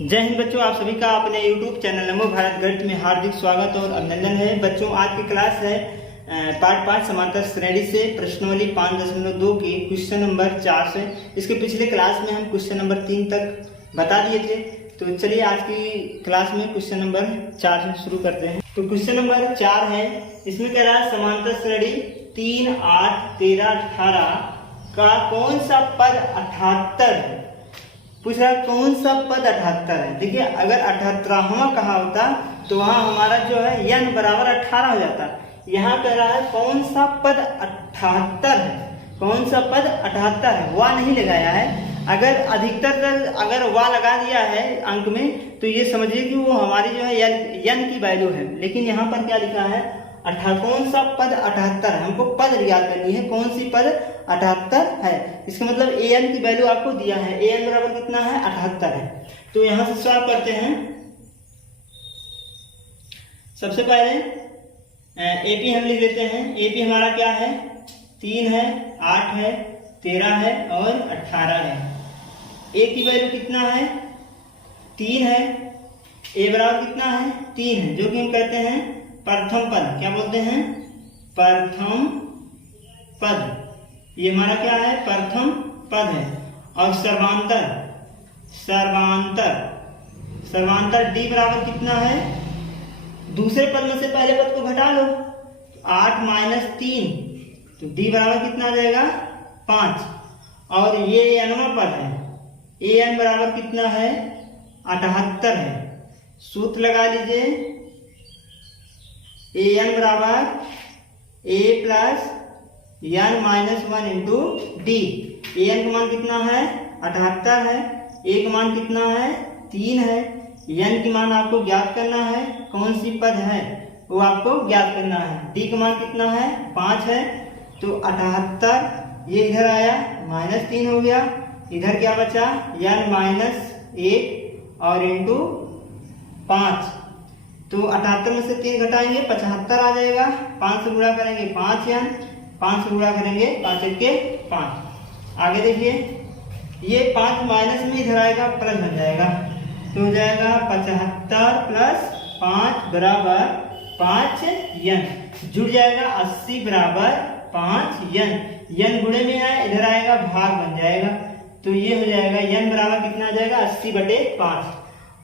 जय हिंद बच्चों, आप सभी का अपने YouTube चैनल नमो भारत गणित में हार्दिक स्वागत और अभिनंदन है। बच्चों, आज की क्लास है पार्ट 5 समांतर श्रेणी से प्रश्नावली 5.2 के क्वेश्चन नंबर 4 से। इसके पिछले क्लास में हम क्वेश्चन नंबर 3 तक बता दिए थे। तो चलिए आज की क्लास में क्वेश्चन नंबर 4 से शुरू करते हैं। तो क्वेश्चन नंबर 4 है, इसमें कह रहा है समांतर श्रेणी 3, 8, 13, 18 का कौन सा पद 78 है। पूछ रहा कौन सा पद 78 है। देखिए, अगर 78वां कहा होता तो वहां हमारा जो है n बराबर 18 हो जाता। यहाँ कह रहा है कौन सा पद 78 है, कौन सा पद 78 है, वाह नहीं लगाया है। अगर अधिकतर अगर वाह लगा दिया है अंक में तो ये समझिए कि वो हमारी जो है n की वैल्यू है। लेकिन यहाँ पर क्या लिखा है, कौन सा पद 78 है। हमको पद याद करनी है, कौन सी पद 78 है। इसका मतलब an की वैल्यू आपको दिया है, an बराबर कितना है 78 है। तो यहां से सॉल्व करते हैं। सबसे पहले AP हम लिख लेते हैं। AP हमारा क्या है, 3 है, 8 है, 13 है और 18 है। A की वैल्यू कितना है, 3 है। A बराबर कितना है, 3 है, जो कि हम कहते हैं प्रथम पद। क्या बोलते हैं, प्रथम पद। ये हमारा क्या है, प्रथम पद है। और सर्वांतर D बराबर कितना है, दूसरे पद में से पहले पद को घटा लो, 8 - 3, तो D बराबर कितना आ जाएगा 5। और ये nवां पद है, an बराबर कितना है 78 है। सूत्र लगा लीजिए, an बराबर a plus n minus 1 into D. an का मान कितना है 78 है, a का मान कितना है 3 है, n की मान आपको ज्ञात करना है, कौन सी पद है वो आपको ज्ञात करना है। d का मान कितना है 5 है। तो 78 ये इधर आया, -3 हो गया, इधर क्या बचा n माइनस 1 और इंटू 5। तो 78 में से 3 घटाएंगे 75 आ जाएगा। 5 से गुणा करेंगे 5n, 5 से गुणा करेंगे 5 के 5। आगे देखिए, ये 5 माइनस में इधर आएगा, प्लस बन जाएगा। तो हो जाएगा 75 प्लस 5 बराबर 5n। जुड़ जाएगा 80 बराबर 5n। n गुणे में है, इधर आएगा भाग बन जाएगा। तो ये हो जाएगा n बराबर कितना आ जाएगा 80/5।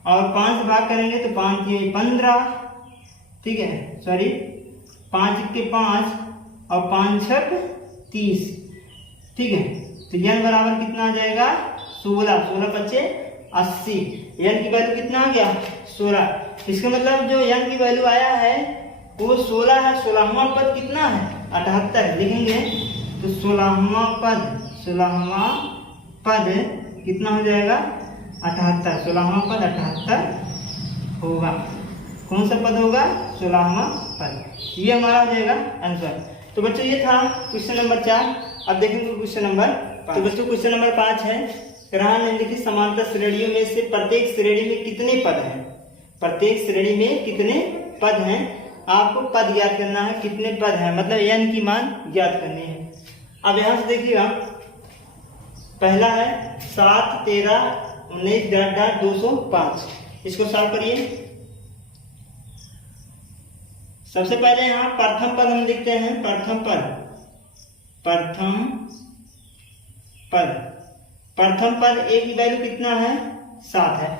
और 5 से भाग करेंगे तो 5 ये 15, ठीक है, सॉरी 5 के 5 और 5 छक 30, ठीक है। तो n बराबर कितना आ जाएगा 16, 16 × 80। n की वैल्यू कितना आ गया 16। इसका मतलब जो n की वैल्यू आया है वो 16 है। 16वां पद कितना है 78 लिखेंगे, तो 16वां पद कितना हो जाएगा 78। 16वां पद 78 होगा। कौन सा पद होगा 16वां पद। ये हमारा हो जाएगा आंसर। तो बच्चों, ये था क्वेश्चन नंबर 4। अब देखेंगे क्वेश्चन नंबर 5। तो बच्चों, क्वेश्चन नंबर 5 है, रहा निम्नलिखित समांतर श्रेणियों में से प्रत्येक श्रेणी में कितने पद हैं। प्रत्येक श्रेणी में कितने पद हैं, आपको पद ज्ञात करना है, कितने पद हैं, मतलब n की मान ज्ञात करनी है। अब यहां से देखिएगा, पहला है 7, 13, 19 - 205। इसको सॉल्व करिए। सबसे पहले यहाँ प्रथम पद हम लिखते हैं। प्रथम पद a की वैल्यू कितना है 7 है।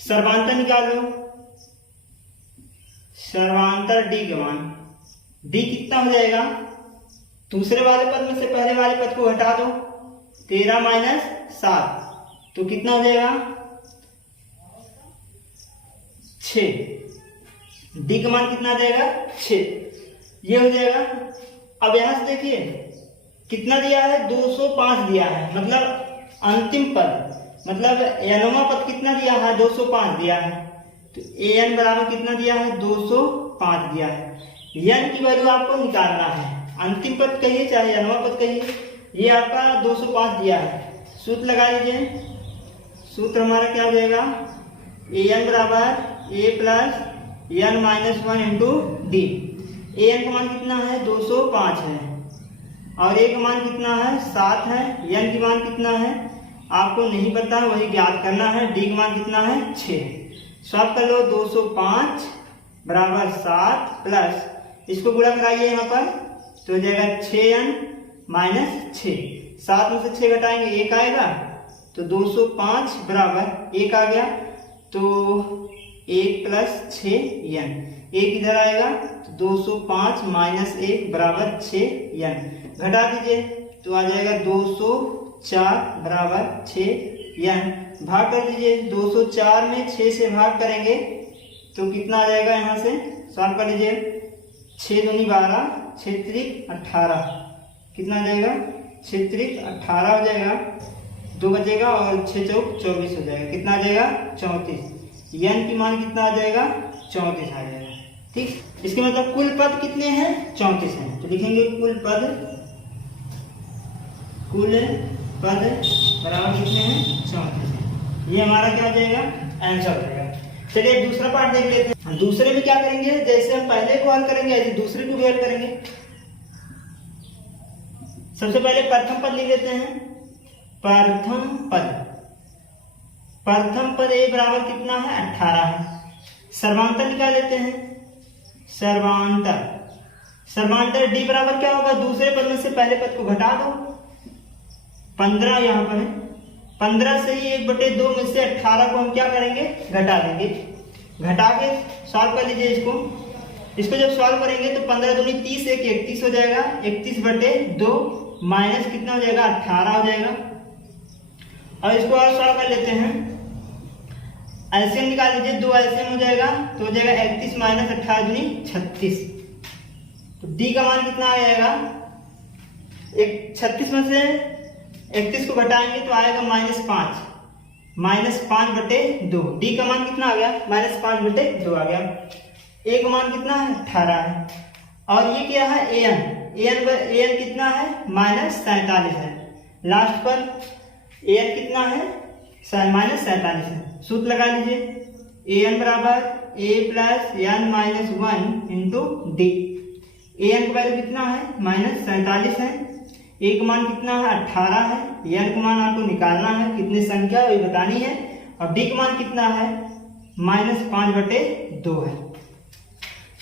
सर्वांतर निकालो, सर्वांतर d का मान, d कितना हो जाएगा, दूसरे वाले पद में से पहले वाले पद को हटा दो, 13 - 7 तो कितना हो जाएगा 6। डी का मान कितना आ जाएगा 6, ये हो जाएगा। अब यहां से देखिए कितना दिया है 205 दिया है, मतलब अंतिम पद, मतलब nवां पद कितना दिया है 205 दिया है। तो an बराबर कितना दिया है 205 दिया है। n की वैल्यू आपको निकालना है, अंतिम पद कहिए चाहे nवां पद कहिए, ये आपका 205 दिया है। सूत्र लगा लीजिए। सूत्र हमारा क्या हो जाएगा, an बराबर a plus n minus 1 into D. an का मान कितना है 205 है और a का मान कितना है 7 है, n की मान कितना है आपको नहीं पता है वही ज्ञात करना है। डी का मान कितना है 6। सॉल्व कर लो। 205 बराबर 7 प्लस इसको गुणा कराइए यहाँ पर तो हो जाएगा 6n माइनस 6। 7 में से 6 घटाएंगे 1 आएगा तो 205 बराबर 1 आ गया तो 1 प्लस 6n। 1 इधर आएगा तो 205 माइनस 1 बराबर 6n। घटा दीजिए तो आ जाएगा 204 बराबर 6n। भाग कर दीजिए 204 में 6 से भाग करेंगे तो कितना आ जाएगा। यहाँ से सॉल्व कर लीजिए 6 दूनी 12 6 त्रिक 18 कितना आ जाएगा 6 त्रिक 18 हो जाएगा। 2 बचेगा और 6 चौक 24 हो जाएगा। कितना आ जाएगा 34। n की मान कितना आ जाएगा 34 आ जाएगा। ठीक, इसके मतलब कुल पद कितने हैं 34 हैं। तो लिखेंगे कुल पद बराबर कितने हैं 34 है। ये हमारा क्या हो जाएगा आंसर हो जाएगा। चलिए दूसरा पार्ट देख लेते हैं। दूसरे में क्या करेंगे जैसे हम पहले को हल करेंगे ऐसे दूसरे को भी हल करेंगे। सबसे पहले प्रथम पद लिख लेते हैं। प्रथम पद ए बराबर कितना है 18 है। सर्वांतर निकाल लेते हैं। सर्वांतर डी बराबर क्या होगा दूसरे पद में से पहले पद को घटा दो। 15 यहाँ पर है 15 से ही 1/2 में से 18 को हम क्या करेंगे घटा देंगे। घटा के सॉल्व कर लीजिए इसको जब सॉल्व करेंगे तो 15 दूनी 30 1 31 हो जाएगा। 31/2 माइनस कितना हो जाएगा 18 हो जाएगा। और इसको और सॉल्व कर लेते हैं। एलसीएम निकाल लीजिए 2 एलसीएम हो जाएगा तो हो जाएगा 31 माइनस 18 दूनी 36। तो डी का मान कितना आ जाएगा 36 में से 31 को घटाएंगे तो आएगा -5/2। डी का मान कितना आ गया -5/2 आ गया। ए का मान कितना है 18 है। और ये क्या है an कितना है -47 है। लास्ट पर an कितना है -47 है। सूत्र लगा लीजिए an बराबर a plus n minus 1 into D. an का वैल्यू कितना है -47 है। a का मान कितना है 18 है। n का मान आपको निकालना है कितनी संख्या वही बतानी है। अब d का मान कितना है -5/2 है।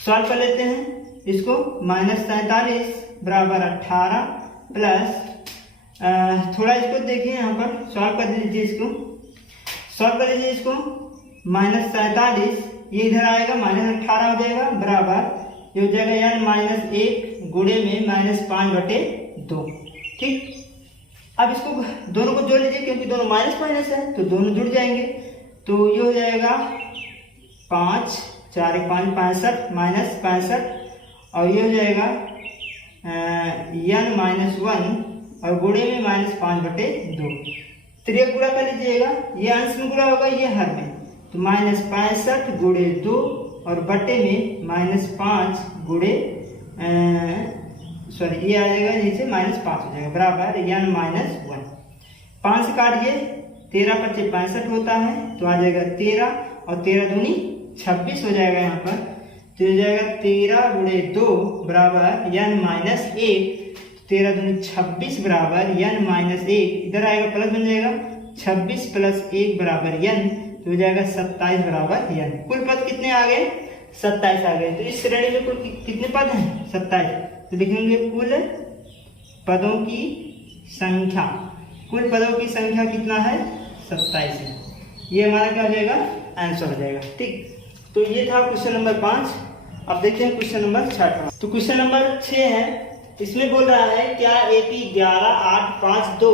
सॉल्व कर लेते हैं इसको। -47 बराबर 18 प्लस थोड़ा इसको देखिए यहाँ पर सॉल्व कर लीजिए इसको। -47 ये इधर आएगा -18 हो जाएगा बराबर ये हो जाएगा n-1 गुणे में -5/2। ठीक, अब इसको दोनों को जोड़ लीजिए क्योंकि दोनों माइनस माइनस है तो दोनों जुड़ जाएंगे। तो ये हो जाएगा 5 4 1 5 65 -65 और ये हो जाएगा n-1 और गुणे में -5/2। तो ये गुणा कर लीजिएगा। ये अंश में गुणा होगा ये हर में तो -65 गुणे 2 और बटे में -5 गुणे सॉरी ये आ जाएगा नीचे -5 हो जाएगा बराबर n-1। 5 से काटिए 13 × 5 = 65 होता है तो आ जाएगा 13 और 13 दूनी 26 हो जाएगा यहाँ पर। तो हो जाएगा 13 गुणे 2 बराबर n-1। 13 दूनी 26 बराबर n-1 इधर आएगा प्लस बन जाएगा 26 + 1 बराबर n तो हो जाएगा 27 बराबर n। कुल पद कितने आ गए 27 आ गए। तो इस श्रेणी में कुल कितने पद हैं 27। तो लिखेंगे कुल पदों की संख्या। कुल पदों की संख्या कितना है 27 है। ये हमारा क्या हो जाएगा आंसर हो जाएगा। ठीक, तो ये था क्वेश्चन नंबर 5। अब देखते हैं क्वेश्चन नंबर 6। तो क्वेश्चन नंबर 6 है। इसमें बोल रहा है क्या AP 11 8 5 2 ...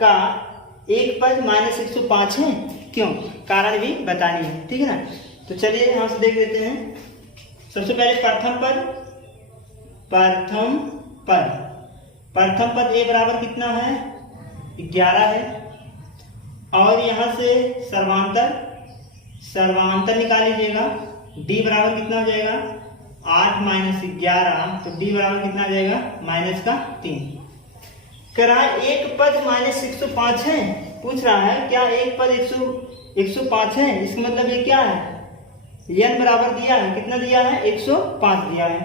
का एक पद -105 है क्यों, कारण भी बतानी है। ठीक है ना। तो चलिए यहाँ से देख लेते हैं। सबसे पहले प्रथम पद ए बराबर कितना है 11 है। और यहाँ से सर्वांतर निकाल लीजिएगा। डी बराबर कितना हो जाएगा 8 - 11 तो डी बराबर कितना आ जाएगा -3। करा एक पद -105 है। पूछ रहा है क्या एक पद 105 है। इसका मतलब ये क्या है n बराबर दिया है कितना दिया है 105 दिया है।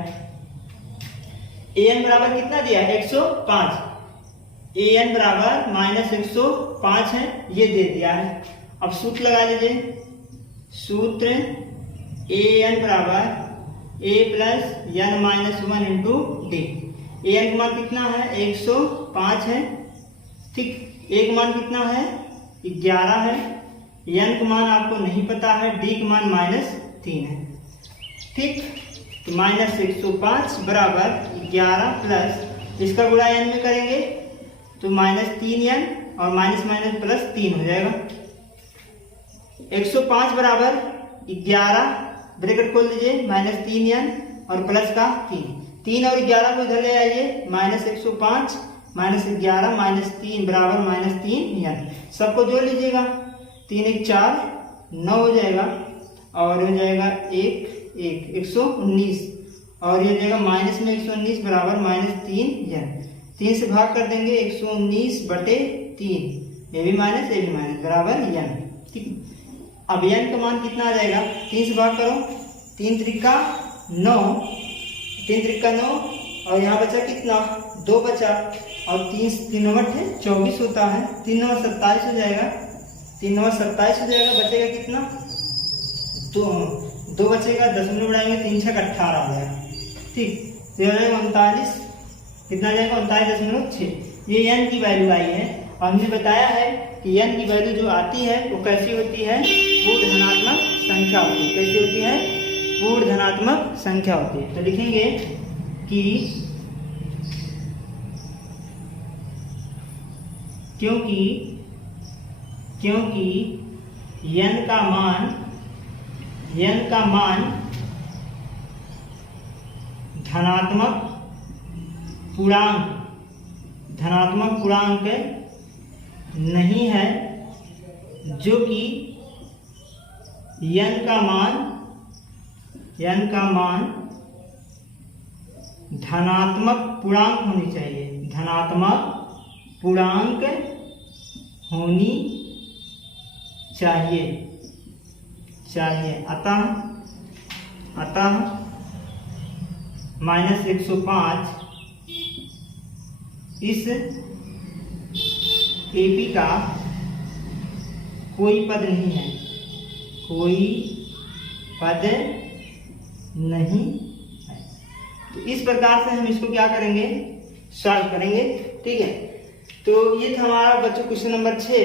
an बराबर कितना दिया है 105 an बराबर -105 है, ये दे दिया है। अब सूत्र लगा लीजिए, सूत्र an बराबर a plus n minus 1 into D. an का मान कितना है 105 है, ठीक। a का मान कितना है 11 है, n का मान आपको नहीं पता है, d का मान -3 है, ठीक। तो -105 बराबर 11 प्लस इसका गुणा n में करेंगे तो -3n और माइनस माइनस प्लस 3 हो जाएगा। 105 बराबर 11, ब्रैकेट खोल लीजिए, -3n और प्लस का 3 और 11 को इधर ले आइए, -105 -11 -3 बराबर -3n। सबको जोड़ लीजिएगा, 3 1 4 9 हो जाएगा और हो जाएगा 119 और ये जाएगा माइनस में 119 बराबर -3n। 3 से भाग कर देंगे 119/3, ये भी माइनस ये भी माइनस बराबर n, ठीक। अब n का मान कितना आ जाएगा, 3 से भाग करो, 3 त्रिका 9, 3 त्रिका 9 और यहाँ बचा कितना 2 बचा और 3 9 24 होता है, 3 9 27 हो जाएगा, 3 9 27 हो जाएगा। बचेगा कितना 2 बचेगा, 10 मिनट बढ़ाएंगे 3 6 18 हो जाएगा, ठीक। तो 39 कितना जाएगा 39.6। ये n की वैल्यू आई है और हमने बताया है कि n की वैल्यू जो आती है वो कैसी होती है, पूर्ण धनात्मक संख्या होती है। कैसी होती है, पूर्ण धनात्मक संख्या होती है। तो लिखेंगे कि क्योंकि n का मान धनात्मक पूर्णांक नहीं है, जो कि n का मान धनात्मक पूर्णांक होनी चाहिए, धनात्मक पूर्णांक होनी चाहिए। अतः -105 इस AP का कोई पद नहीं है, कोई पद नहीं है। तो इस प्रकार से हम इसको क्या करेंगे, सॉल्व करेंगे, ठीक है। तो ये था हमारा बच्चों क्वेश्चन नंबर 6,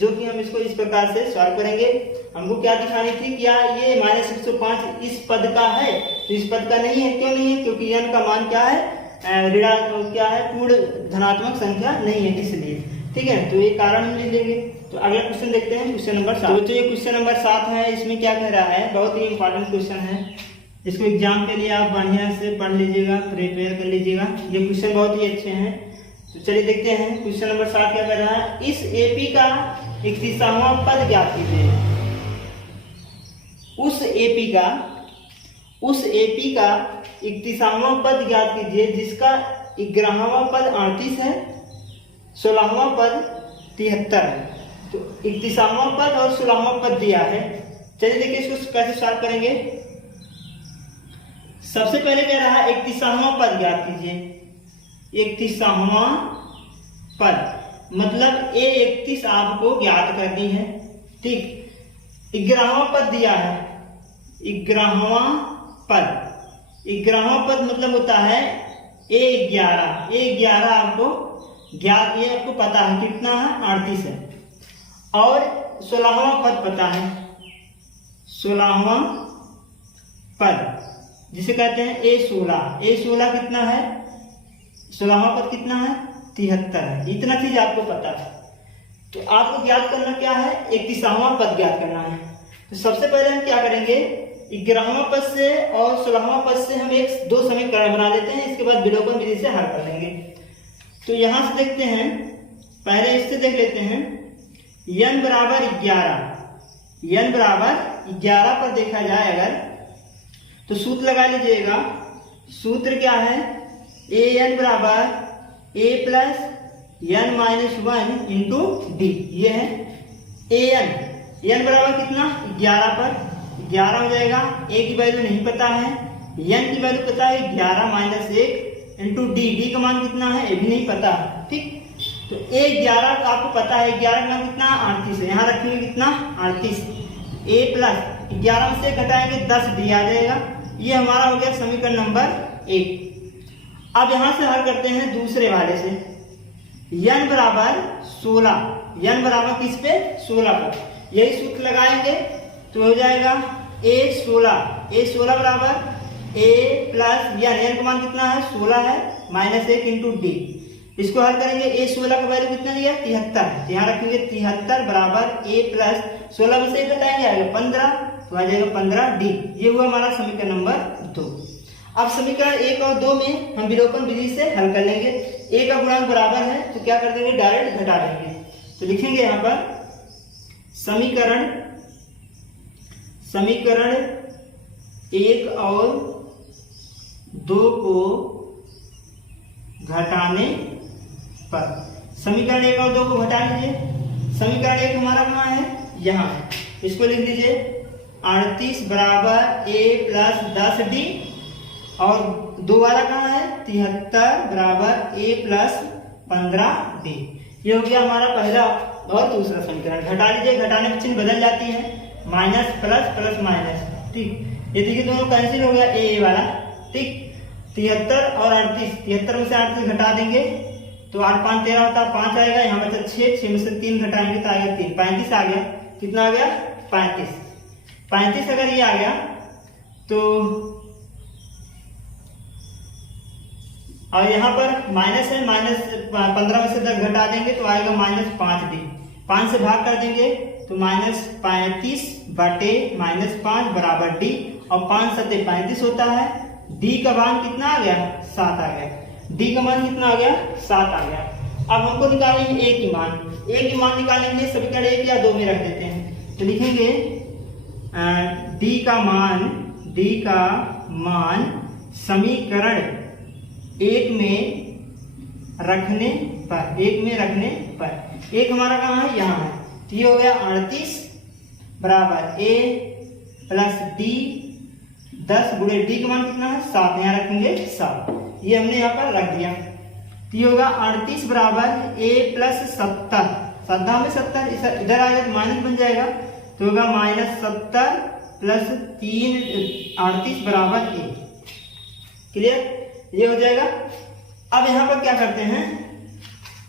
जो कि हम इसको इस प्रकार से सॉल्व करेंगे। हमको क्या दिखानी थी, क्या ये -105 इस पद का है, तो इस पद का नहीं है। क्यों नहीं है, क्योंकि n का मान क्या है, क्या है, पूर्ण धनात्मक संख्या नहीं है, इसलिए, ठीक है। तो ये कारण हम ले लेंगे। तो अगला क्वेश्चन देखते हैं, क्वेश्चन नंबर 7। तो ये क्वेश्चन नंबर 7 है, इसमें क्या कह रहा है, बहुत ही इंपॉर्टेंट क्वेश्चन है। इसको एग्जाम के लिए आप बढ़िया से पढ़ लीजिएगा, प्रिपेयर कर लीजिएगा, ये क्वेश्चन बहुत ही अच्छे हैं। तो चलिए देखते हैं क्वेश्चन नंबर 7 क्या कर रहा है। इस AP का 31वां पद ज्ञात कीजिए। उस AP का 31वां पद ज्ञात कीजिए जिसका 11वां पद 38 है, 16वां पद 73 है। तो 31वां पद और 16वां पद दिया है। चलिए देखिए इसको कैसे सॉल्व करेंगे। सबसे पहले कह रहा है 31वां पद ज्ञात कीजिए। 31वां पद मतलब A31 आपको ज्ञात करनी है, ठीक। 11वां पद दिया है, 11वां पद मतलब होता है A11 आपको ज्ञात, ये आपको पता है कितना है 38 है। और 16वां पद पता है, 16वां पद जिसे कहते हैं A16 कितना है, 16वां पद कितना है 73 है। इतना चीज आपको पता है। तो आपको ज्ञात करना क्या है, 31वां पद ज्ञात करना है। तो सबसे पहले हम क्या करेंगे, 11वां पद से और 16वां पद से हम दो समीकरण बना लेते हैं, इसके बाद विलोपन विधि से हल कर लेंगे। तो यहां से देखते हैं, पहले इससे देख लेते हैं। n बराबर 11 पर देखा जाए अगर, तो सूत्र लगा लीजिएगा। सूत्र क्या है, an बराबर a plus n minus 1 into D. ये है an बराबर कितना 11 पर 11 हो जाएगा। a की वैल्यू नहीं पता है, n की वैल्यू पता है 11 माइनस 1 इंटू डी। डी का मान कितना है ये भी नहीं पता, ठीक। तो A11 आपको पता है 11 का मान कितना 38 है, यहाँ रखेंगे कितना 38। A प्लस 11 में से घटाएंगे 10 D आ जाएगा। ये हमारा हो गया समीकरण नंबर 1। अब यहाँ से हल करते हैं दूसरे वाले से। n बराबर 16, n बराबर किस पे 16 पर, यही सूत्र लगाएंगे तो हो जाएगा A16 बराबर A प्लस n का मान कितना है 16 है, -1 इंटू डी। इसको हल करेंगे A16 का वैल्यू कितना दिया 73 है, यहाँ रखेंगे 73 बराबर A प्लस 16 में से घटाएंगे आएगा 15, तो आ जाएगा 15D। ये हुआ हमारा समीकरण नंबर 2। अब समीकरण 1 और 2 में हम विलोपन विधि से हल कर लेंगे। A का गुणांक बराबर है तो क्या कर देंगे डायरेक्ट घटा देंगे। तो लिखेंगे यहाँ पर समीकरण 1 और 2 को घटाने पर, समीकरण 1 और 2 को घटा लीजिए। समीकरण 1 हमारा कहाँ है यहाँ है, इसको लिख लीजिए 38 बराबर A प्लस 10D, और 2 वाला कहाँ है 73 बराबर A प्लस 15D। ये हो गया हमारा पहला और दूसरा समीकरण। घटा लीजिए, घटाने में चिन्ह बदल जाती है, माइनस प्लस प्लस माइनस, ठीक। ये देखिए दोनों कैंसिल हो गया A वाला, ठीक। 73 और 38, 73 में से 38 घटा देंगे तो 8 5 13 होता है, 5 आएगा, यहाँ बचा 6 में से 3 घटाएंगे तो आएगा 3, 35 आ गया। कितना आ गया 35 अगर ये आ गया तो, और यहाँ पर माइनस है, -15 में से 10 घटा देंगे तो आएगा -5D। 5 से भाग कर देंगे तो -35 बटे -5 बराबर D, और 5 सत्ते 35 होता है। D का मान कितना आ गया 7 आ गया। D का मान कितना आ गया 7 आ गया। अब हमको निकालेंगे A की मान। A की मान निकालने के लिए समीकरण 1 या 2 में रख देते हैं। तो लिखेंगे D का मान समीकरण 1 में रखने पर, 1 हमारा कहाँ है यहाँ है, तो ये हो गया 38 बराबर A प्लस D, 10 गुणे D का मान कितना है 7, यहाँ रखेंगे 7, ये हमने यहाँ पर रख दिया। तो ये होगा 38 बराबर A प्लस 70, 7 में 70 इधर आ जाए माइनस बन जाएगा, तो होगा -70 प्लस 3 38 बराबर A। क्लियर, ये हो जाएगा। अब यहाँ पर क्या करते हैं,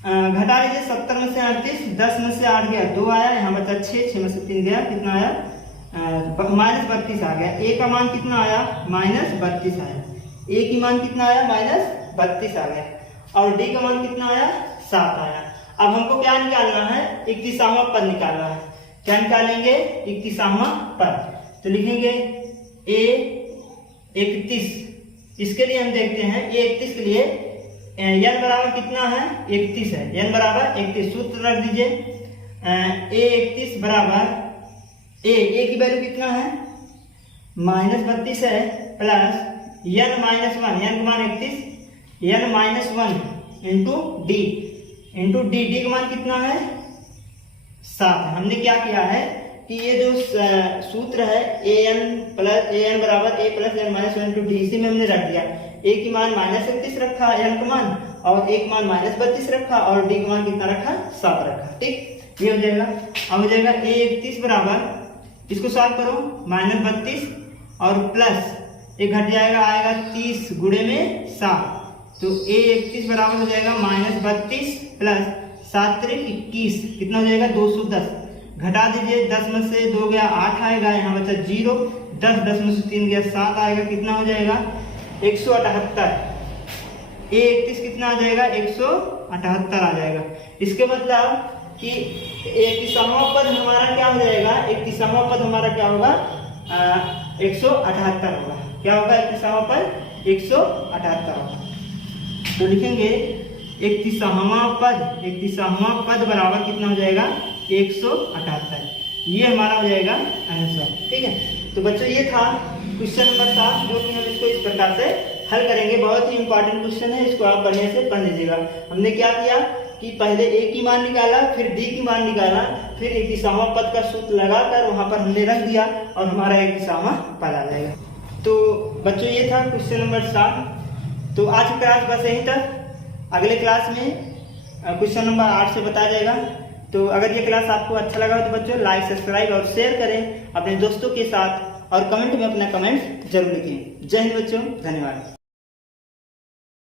घटा लीजिए 70 में से 38, 10 में से 8 गया 2 आया, यहाँ बचा 6 में से 3 गया, कितना आया -32 आ गया। A का मान कितना आया -32 आया, A की मान कितना आया -32 आ गया, और D का मान कितना आया 7 आया। अब हमको क्या निकालना है 31वां पद निकालना है। क्या निकालेंगे 31वां पद, तो लिखेंगे A 31, इसके लिए हम देखते हैं A 31 के लिए n बराबर कितना है 31 है, n बराबर 31, सूत्र रख दीजिए A 31 बराबर A की वैल्यू कितना है -32 है, प्लस n -1, n का मान 31, n -1 इंटू D का मान कितना है 7 है। हमने क्या किया है कि ये जो सूत्र है an बराबर A plus n -1 into D, इसी में हमने रख दिया। A की मान -31 रखा, n का मान, और A का मान -32 रखा, और D का मान कितना रखा 7 रखा, ठीक। ये हो जाएगा। अब हो जाएगा A 31 बराबर, इसको सॉल्व करो, -32 और प्लस एक घट जाएगा, आएगा 30 गुणे में 7, तो A 31 बराबर हो जाएगा -32 प्लस 7 × 21, कितना हो जाएगा 210। घटा दीजिए, 10 में से 2 गया 8 आएगा, यहाँ बचा 0, 10 में से 3 गया 7 आएगा, कितना हो जाएगा 178। A 31 कितना आ जाएगा 178 आ जाएगा। इसके मतलब कि 31वां पद हमारा क्या हो जाएगा, 31वां पद हमारा क्या होगा 178 होगा। क्या होगा 31वां पद 178 होगा। तो लिखेंगे 31वां पद बराबर कितना हो जाएगा 178। ये हमारा हो जाएगा आंसर, ठीक है। तो बच्चों ये था क्वेश्चन नंबर 7, जो कि हम इसको इस प्रकार से हल करेंगे। बहुत ही इंपॉर्टेंट क्वेश्चन है, इसको आप बढ़िया से पढ़ लीजिएगा। हमने क्या किया कि पहले A की मान निकाला, फिर D की मान निकाला, फिर 31वां पद का सूत्र लगाकर वहां पर हमने रख दिया, और हमारा 31वां पद आ जाएगा। तो बच्चों ये था क्वेश्चन नंबर 7। तो आज की क्लास बस यहीं तक। अगले क्लास में क्वेश्चन नंबर 8 से बताया जाएगा। तो अगर ये क्लास आपको अच्छा लगा हो तो बच्चों लाइक, सब्सक्राइब और शेयर करें अपने दोस्तों के साथ, और कमेंट में अपना कमेंट जरूर लिखें। जय हिंद बच्चों, धन्यवाद।